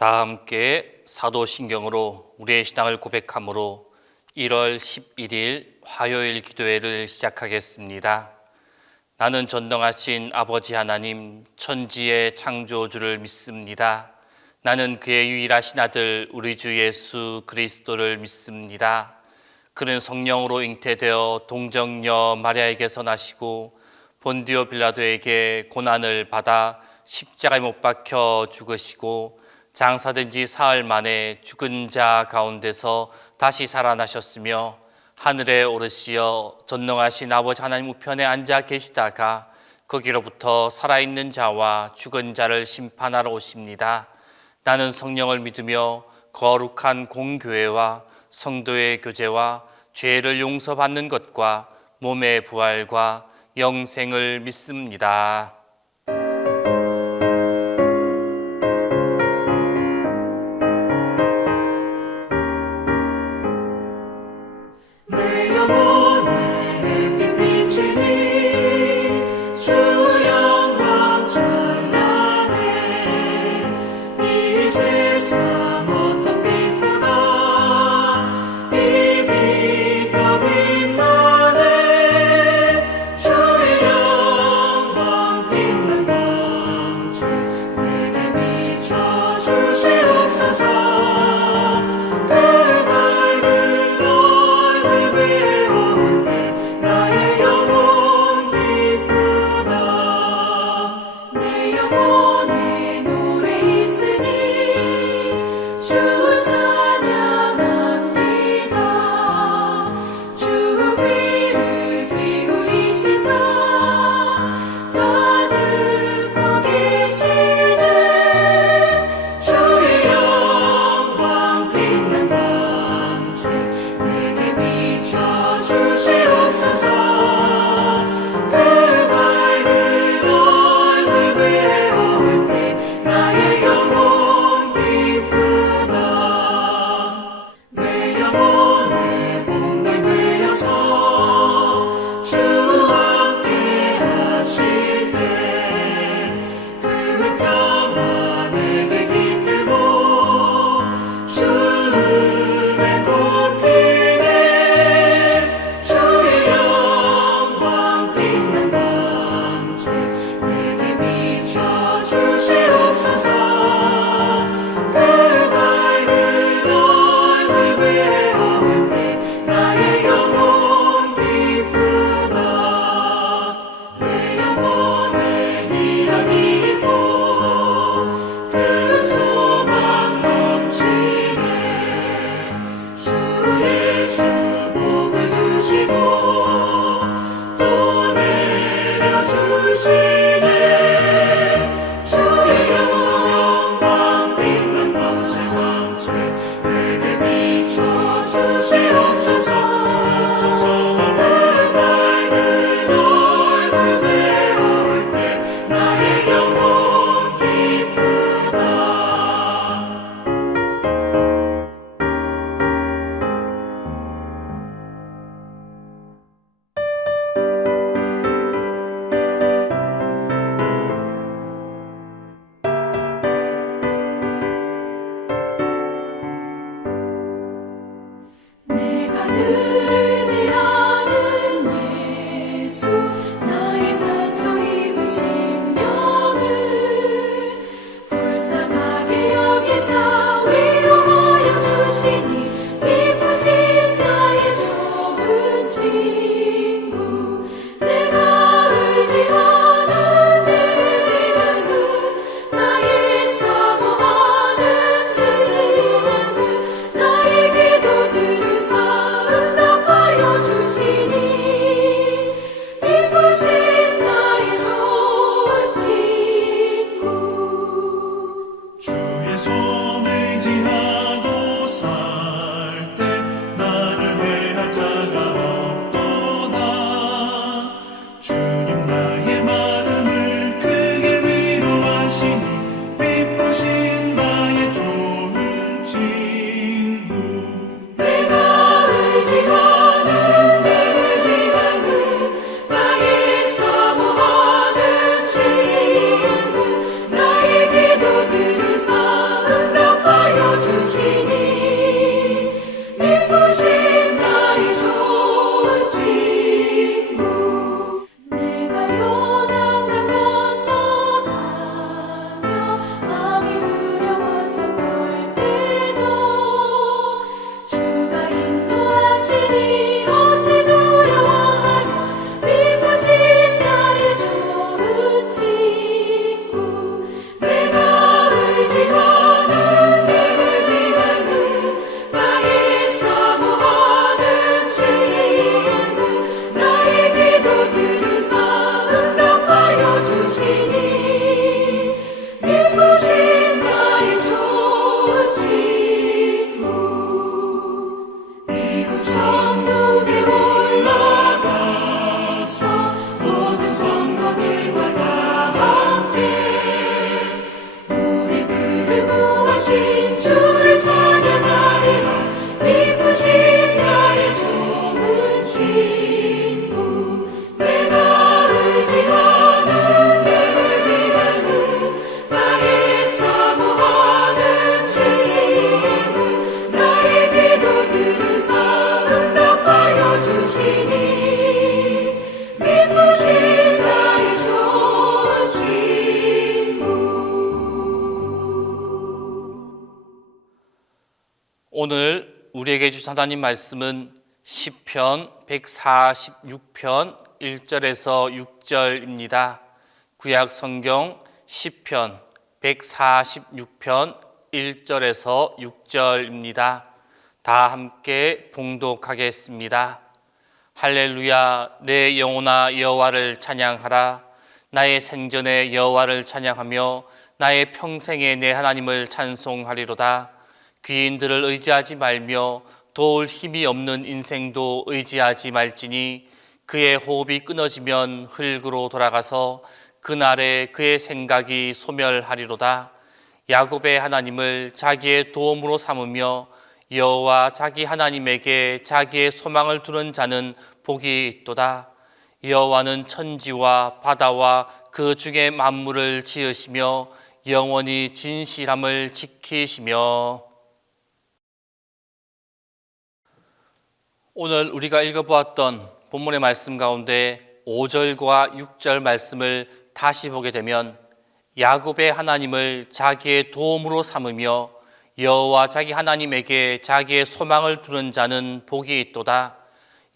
다 함께 사도신경으로 우리의 신앙을 고백함으로 1월 11일 화요일 기도회를 시작하겠습니다. 나는 전능하신 아버지 하나님 천지의 창조주를 믿습니다. 나는 그의 유일하신 아들 우리 주 예수 그리스도를 믿습니다. 그는 성령으로 잉태되어 동정녀 마리아에게서 나시고 본디오 빌라도에게 고난을 받아 십자가에 못 박혀 죽으시고 장사된 지 사흘 만에 죽은 자 가운데서 다시 살아나셨으며 하늘에 오르시어 전능하신 아버지 하나님 우편에 앉아 계시다가 거기로부터 살아있는 자와 죽은 자를 심판하러 오십니다. 나는 성령을 믿으며 거룩한 공교회와 성도의 교제와 죄를 용서받는 것과 몸의 부활과 영생을 믿습니다. 오늘 우리에게 주신 하나님 말씀은 시편 146편 1절에서 6절입니다. 구약 성경 시편 146편 1절에서 6절입니다. 다 함께 봉독하겠습니다. 할렐루야, 내 영혼아 여호와를 찬양하라. 나의 생전에 여호와를 찬양하며 나의 평생에 내 하나님을 찬송하리로다. 귀인들을 의지하지 말며 도울 힘이 없는 인생도 의지하지 말지니 그의 호흡이 끊어지면 흙으로 돌아가서 그날에 그의 생각이 소멸하리로다. 야곱의 하나님을 자기의 도움으로 삼으며 여호와 자기 하나님에게 자기의 소망을 두는 자는 복이 있도다. 여호와는 천지와 바다와 그 중에 만물을 지으시며 영원히 진실함을 지키시며. 오늘 우리가 읽어보았던 본문의 말씀 가운데 5절과 6절 말씀을 다시 보게 되면 야곱의 하나님을 자기의 도움으로 삼으며 여호와 자기 하나님에게 자기의 소망을 두는 자는 복이 있도다.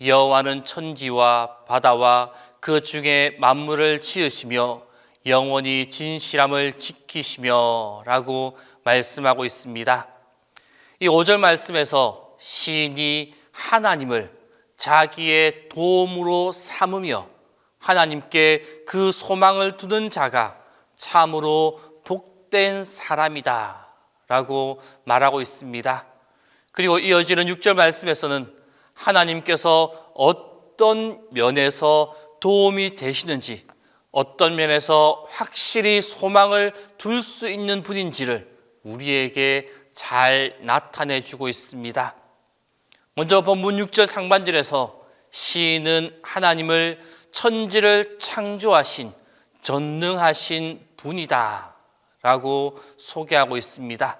여호와는 천지와 바다와 그 중에 만물을 지으시며 영원히 진실함을 지키시며 라고 말씀하고 있습니다. 이 5절 말씀에서 시인이 하나님을 자기의 도움으로 삼으며 하나님께 그 소망을 두는 자가 참으로 복된 사람이다 라고 말하고 있습니다. 그리고 이어지는 6절 말씀에서는 하나님께서 어떤 면에서 도움이 되시는지, 어떤 면에서 확실히 소망을 둘 수 있는 분인지를 우리에게 잘 나타내 주고 있습니다. 먼저 본문 6절 상반절에서 시인은 하나님을 천지를 창조하신 전능하신 분이다 라고 소개하고 있습니다.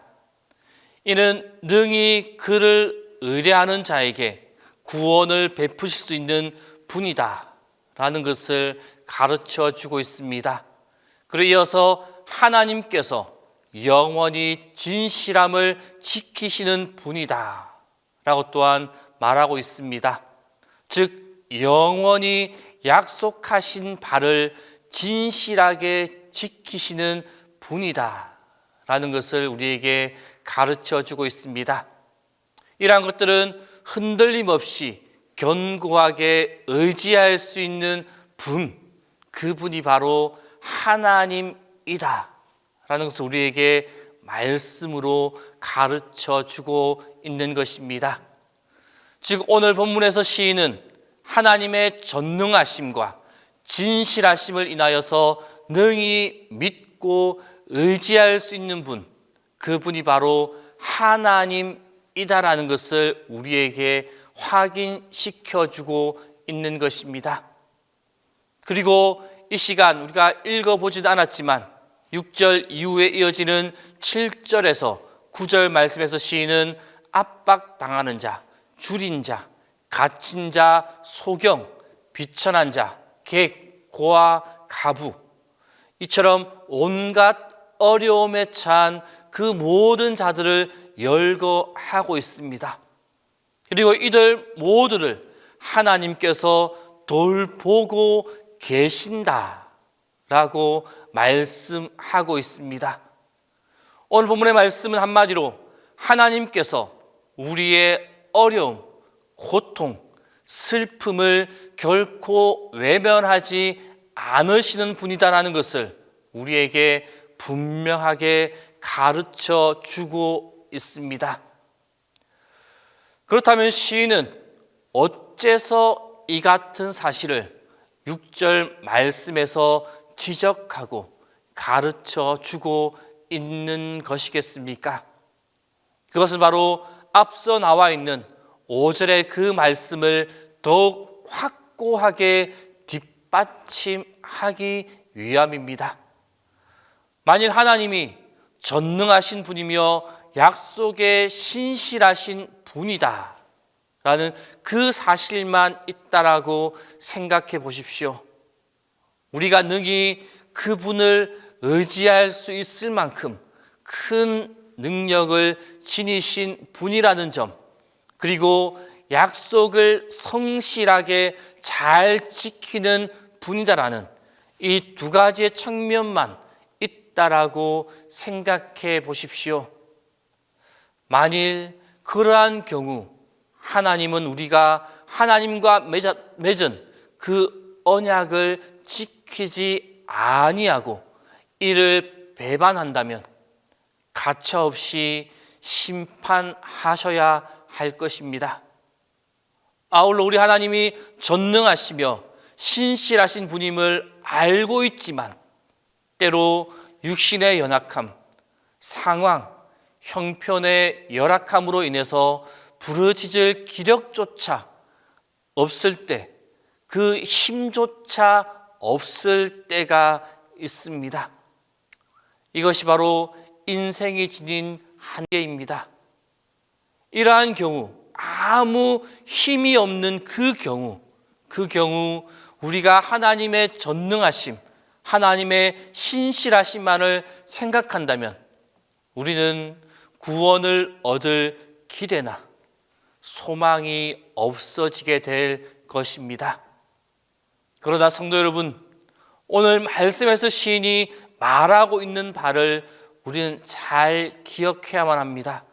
이는 능히 그를 의뢰하는 자에게 구원을 베푸실 수 있는 분이다 라는 것을 가르쳐 주고 있습니다. 그리고 이어서 하나님께서 영원히 진실함을 지키시는 분이다 라고 또한 말하고 있습니다. 즉 영원히 약속하신 바를 진실하게 지키시는 분이다 라는 것을 우리에게 가르쳐 주고 있습니다. 이러한 것들은 흔들림 없이 견고하게 의지할 수 있는 분, 그분이 바로 하나님이다 라는 것을 우리에게 말씀으로 가르쳐 주고 있는 것입니다. 즉 오늘 본문에서 시인은 하나님의 전능하심과 진실하심을 인하여서 능히 믿고 의지할 수 있는 분, 그분이 바로 하나님이다라는 것을 우리에게 확인시켜 주고 있는 것입니다. 그리고 이 시간 우리가 읽어보지도 않았지만 6절 이후에 이어지는 7절에서 9절 말씀에서 시인은 압박당하는 자, 줄인 자, 갇힌 자, 소경, 비천한 자, 객, 고아, 가부, 이처럼 온갖 어려움에 처한 그 모든 자들을 열거하고 있습니다. 그리고 이들 모두를 하나님께서 돌보고 계신다라고 말씀하고 있습니다. 오늘 본문의 말씀은 한마디로 하나님께서 우리의 어려움, 고통, 슬픔을 결코 외면하지 않으시는 분이다라는 것을 우리에게 분명하게 가르쳐 주고 있습니다. 그렇다면 시인은 어째서 이 같은 사실을 6절 말씀에서 지적하고 가르쳐 주고 있는 것이겠습니까? 그것은 바로 앞서 나와 있는 5절의 그 말씀을 더욱 확고하게 뒷받침하기 위함입니다. 만일 하나님이 전능하신 분이며 약속에 신실하신 분이다 라는 그 사실만 있다라고 생각해 보십시오. 우리가 능히 그분을 의지할 수 있을 만큼 큰 능력을 지니신 분이라는 점, 그리고 약속을 성실하게 잘 지키는 분이다라는 이 두 가지의 측면만 있다라고 생각해 보십시오. 만일 그러한 경우 하나님은 우리가 하나님과 맺은 그 언약을 지키지 아니하고 이를 배반한다면 가차없이 심판하셔야 할 것입니다. 아울러 우리 하나님이 전능하시며 신실하신 분임을 알고 있지만 때로 육신의 연약함, 상황, 형편의 열악함으로 인해서 부르짖을 기력조차 없을 때, 그 힘조차 없을 때가 있습니다. 이것이 바로 인생이 지닌 한계입니다. 이러한 경우, 아무 힘이 없는 그 경우 우리가 하나님의 전능하심, 하나님의 신실하심만을 생각한다면 우리는 구원을 얻을 기대나 소망이 없어지게 될 것입니다. 그러나 성도 여러분, 오늘 말씀에서 시인이 말하고 있는 바를 우리는 잘 기억해야만 합니다.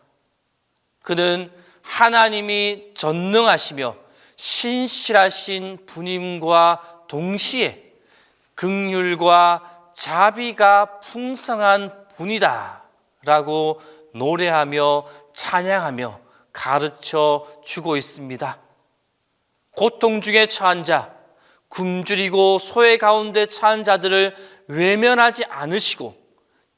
그는 하나님이 전능하시며 신실하신 분임과 동시에 긍휼과 자비가 풍성한 분이다 라고 노래하며 찬양하며 가르쳐 주고 있습니다. 고통 중에 처한 자, 굶주리고 소외 가운데 처한 자들을 외면하지 않으시고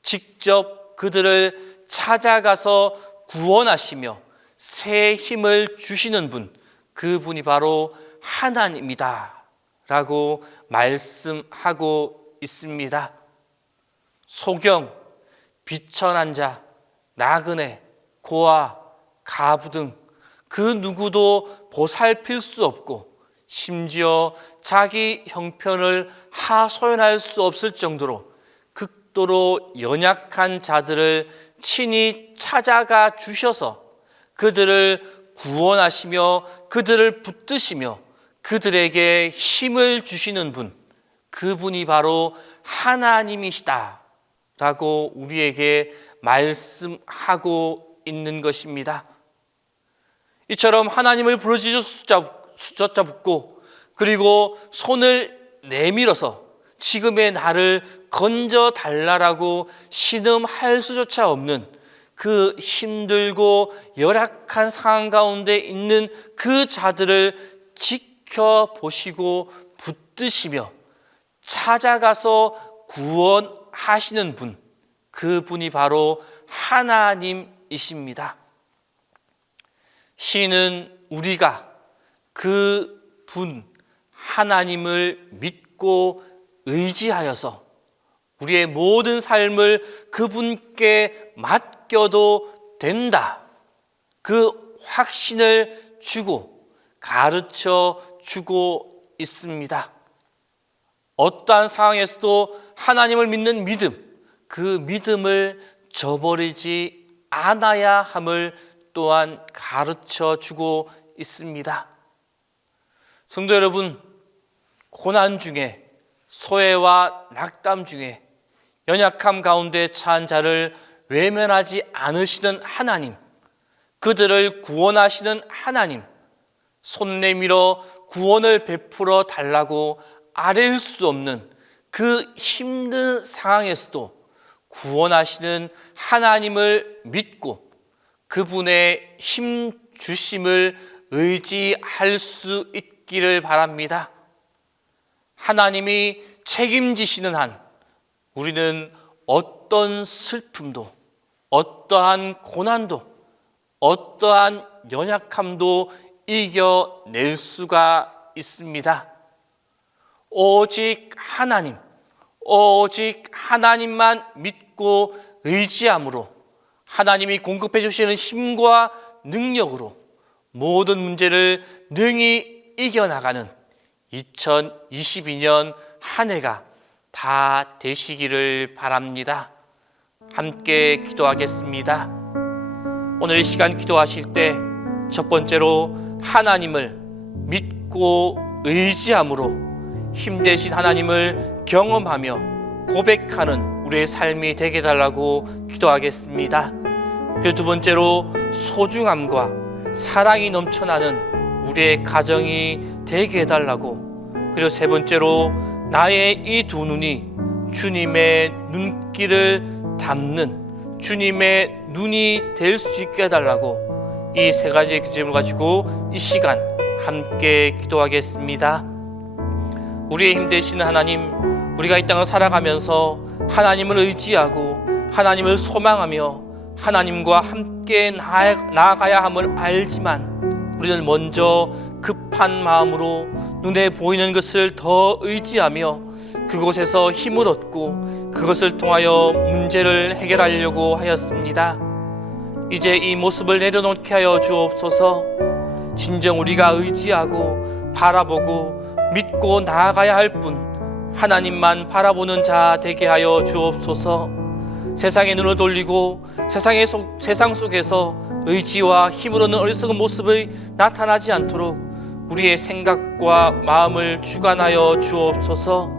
직접 그들을 찾아가서 구원하시며 새 힘을 주시는 분, 그분이 바로 하나님이다 라고 말씀하고 있습니다. 소경, 비천한 자, 나그네, 고아, 가부 등 그 누구도 보살필 수 없고 심지어 자기 형편을 하소연할 수 없을 정도로 극도로 연약한 자들을 친히 찾아가 주셔서 그들을 구원하시며 그들을 붙드시며 그들에게 힘을 주시는 분, 그분이 바로 하나님이시다 라고 우리에게 말씀하고 있는 것입니다. 이처럼 하나님을 부르짖어 붙고 그리고 손을 내밀어서 지금의 나를 건져 달라라고 신음할 수조차 없는 그 힘들고 열악한 상황 가운데 있는 그 자들을 지켜보시고 붙드시며 찾아가서 구원하시는 분, 그분이 바로 하나님이십니다. 시인은 우리가 그 분 하나님을 믿고 의지하여서 우리의 모든 삶을 그분께 맡겨도 된다, 그 확신을 주고 가르쳐 주고 있습니다. 어떠한 상황에서도 하나님을 믿는 믿음, 그 믿음을 저버리지 않아야 함을 또한 가르쳐 주고 있습니다. 성도 여러분, 고난 중에, 소외와 낙담 중에, 연약함 가운데 처한 자를 외면하지 않으시는 하나님, 그들을 구원하시는 하나님, 손 내밀어 구원을 베풀어 달라고 아뢰일 수 없는 그 힘든 상황에서도 구원하시는 하나님을 믿고 그분의 힘 주심을 의지할 수 있기를 바랍니다. 하나님이 책임지시는 한 우리는 어떤 슬픔도, 어떠한 고난도, 어떠한 연약함도 이겨낼 수가 있습니다. 오직 하나님, 오직 하나님만 믿고 의지함으로 하나님이 공급해 주시는 힘과 능력으로 모든 문제를 능히 이겨나가는 2022년 한 해가 다 되시기를 바랍니다. 함께 기도하겠습니다. 오늘 이 시간 기도하실 때 첫 번째로 하나님을 믿고 의지함으로 힘대신 하나님을 경험하며 고백하는 우리의 삶이 되게 해달라고 기도하겠습니다. 그리고 두 번째로 소중함과 사랑이 넘쳐나는 우리의 가정이 되게 해달라고, 그리고 세 번째로 나의 이 두 눈이 주님의 눈길을 담는 주님의 눈이 될 수 있게 해달라고, 이 세 가지의 기점을 가지고 이 시간 함께 기도하겠습니다. 우리의 힘 되시는 하나님, 우리가 이 땅을 살아가면서 하나님을 의지하고 하나님을 소망하며 하나님과 함께 나아가야 함을 알지만 우리는 먼저 급한 마음으로 눈에 보이는 것을 더 의지하며 그곳에서 힘을 얻고 그것을 통하여 문제를 해결하려고 하였습니다. 이제 이 모습을 내려놓게 하여 주옵소서. 진정 우리가 의지하고 바라보고 믿고 나아가야 할 뿐 하나님만 바라보는 자 되게 하여 주옵소서. 세상에 눈을 돌리고 세상 속에서 의지와 힘을 얻는 어리석은 모습이 나타나지 않도록 우리의 생각과 마음을 주관하여 주옵소서.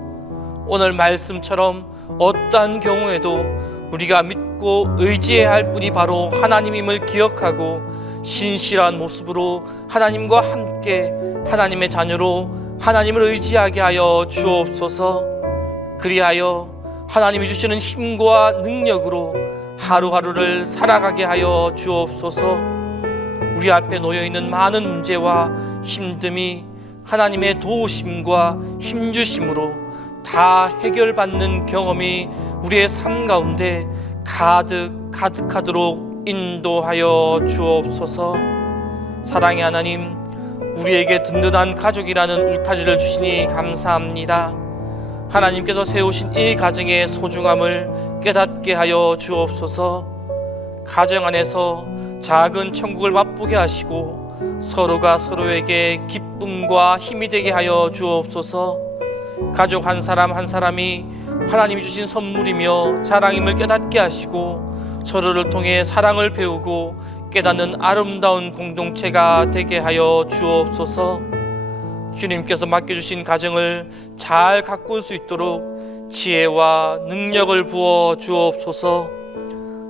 오늘 말씀처럼 어떠한 경우에도 우리가 믿고 의지해야 할 분이 바로 하나님임을 기억하고 신실한 모습으로 하나님과 함께 하나님의 자녀로 하나님을 의지하게 하여 주옵소서. 그리하여 하나님이 주시는 힘과 능력으로 하루하루를 살아가게 하여 주옵소서. 우리 앞에 놓여있는 많은 문제와 힘듦이 하나님의 도우심과 힘주심으로 다 해결받는 경험이 우리의 삶 가운데 가득하도록 인도하여 주옵소서. 사랑의 하나님, 우리에게 든든한 가족이라는 울타리를 주시니 감사합니다. 하나님께서 세우신 이 가정의 소중함을 깨닫게 하여 주옵소서. 가정 안에서 작은 천국을 맛보게 하시고 서로가 서로에게 기쁨과 힘이 되게 하여 주옵소서. 가족 한 사람 한 사람이 하나님이 주신 선물이며 자랑임을 깨닫게 하시고 서로를 통해 사랑을 배우고 깨닫는 아름다운 공동체가 되게 하여 주옵소서. 주님께서 맡겨주신 가정을 잘 가꿀 수 있도록 지혜와 능력을 부어 주옵소서.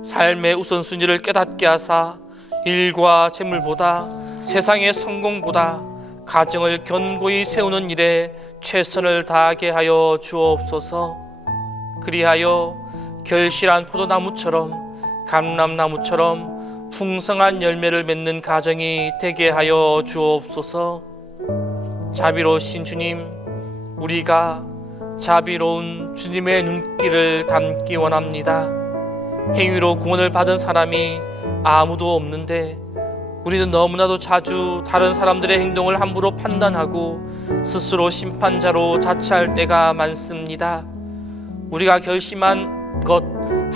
삶의 우선순위를 깨닫게 하사 일과 재물보다 세상의 성공보다 가정을 견고히 세우는 일에 최선을 다하게 하여 주옵소서. 그리하여 결실한 포도나무처럼 감람나무처럼 풍성한 열매를 맺는 가정이 되게 하여 주옵소서. 자비로우신 주님, 우리가 자비로운 주님의 눈길을 담기 원합니다. 행위로 구원을 받은 사람이 아무도 없는데 우리는 너무나도 자주 다른 사람들의 행동을 함부로 판단하고 스스로 심판자로 자처할 때가 많습니다. 우리가 결심한 것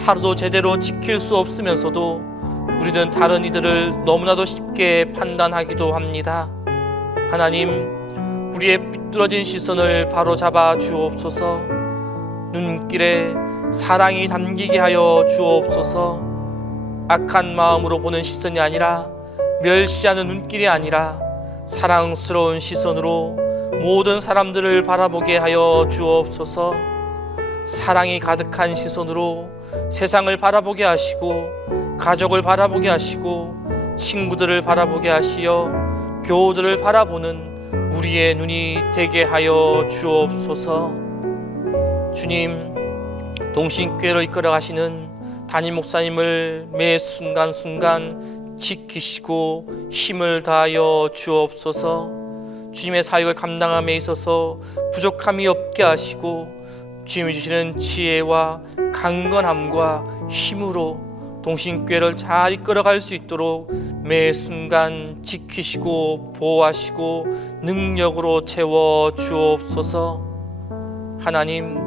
하루도 제대로 지킬 수 없으면서도 우리는 다른 이들을 너무나도 쉽게 판단하기도 합니다. 하나님, 우리의 삐뚤어진 시선을 바로잡아 주옵소서. 눈길에 사랑이 담기게 하여 주옵소서. 악한 마음으로 보는 시선이 아니라 멸시하는 눈길이 아니라 사랑스러운 시선으로 모든 사람들을 바라보게 하여 주옵소서. 사랑이 가득한 시선으로 세상을 바라보게 하시고 가족을 바라보게 하시고 친구들을 바라보게 하시어 교우들을 바라보는 우리의 눈이 되게 하여 주옵소서. 주님, 동신교회를 이끌어 가시는 담임 목사님을 매 순간순간 지키시고 힘을 다하여 주옵소서. 주님의 사역을 감당함에 있어서 부족함이 없게 하시고 주님이 주시는 지혜와 강건함과 힘으로 동신교회를 잘 이끌어갈 수 있도록 매 순간 지키시고 보호하시고 능력으로 채워 주옵소서. 하나님,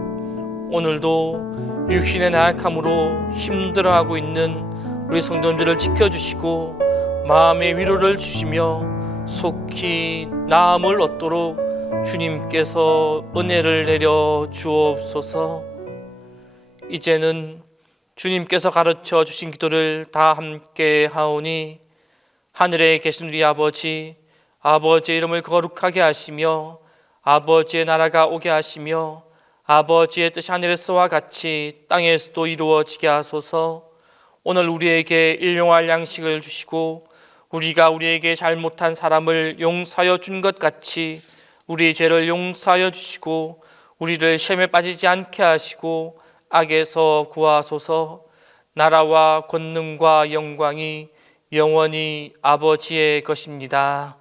오늘도 육신의 나약함으로 힘들어하고 있는 우리 성도님들을 지켜주시고 마음의 위로를 주시며 속히 나음을 얻도록 주님께서 은혜를 내려 주옵소서. 이제는 주님께서 가르쳐 주신 기도를 다 함께 하오니, 하늘에 계신 우리 아버지, 아버지의 이름을 거룩하게 하시며 아버지의 나라가 오게 하시며 아버지의 뜻이 하늘에서와 같이 땅에서도 이루어지게 하소서. 오늘 우리에게 일용할 양식을 주시고 우리가 우리에게 잘못한 사람을 용서하여 준 것 같이 우리 죄를 용서하여 주시고 우리를 시험에 빠지지 않게 하시고 악에서 구하소서. 나라와 권능과 영광이 영원히 아버지의 것입니다.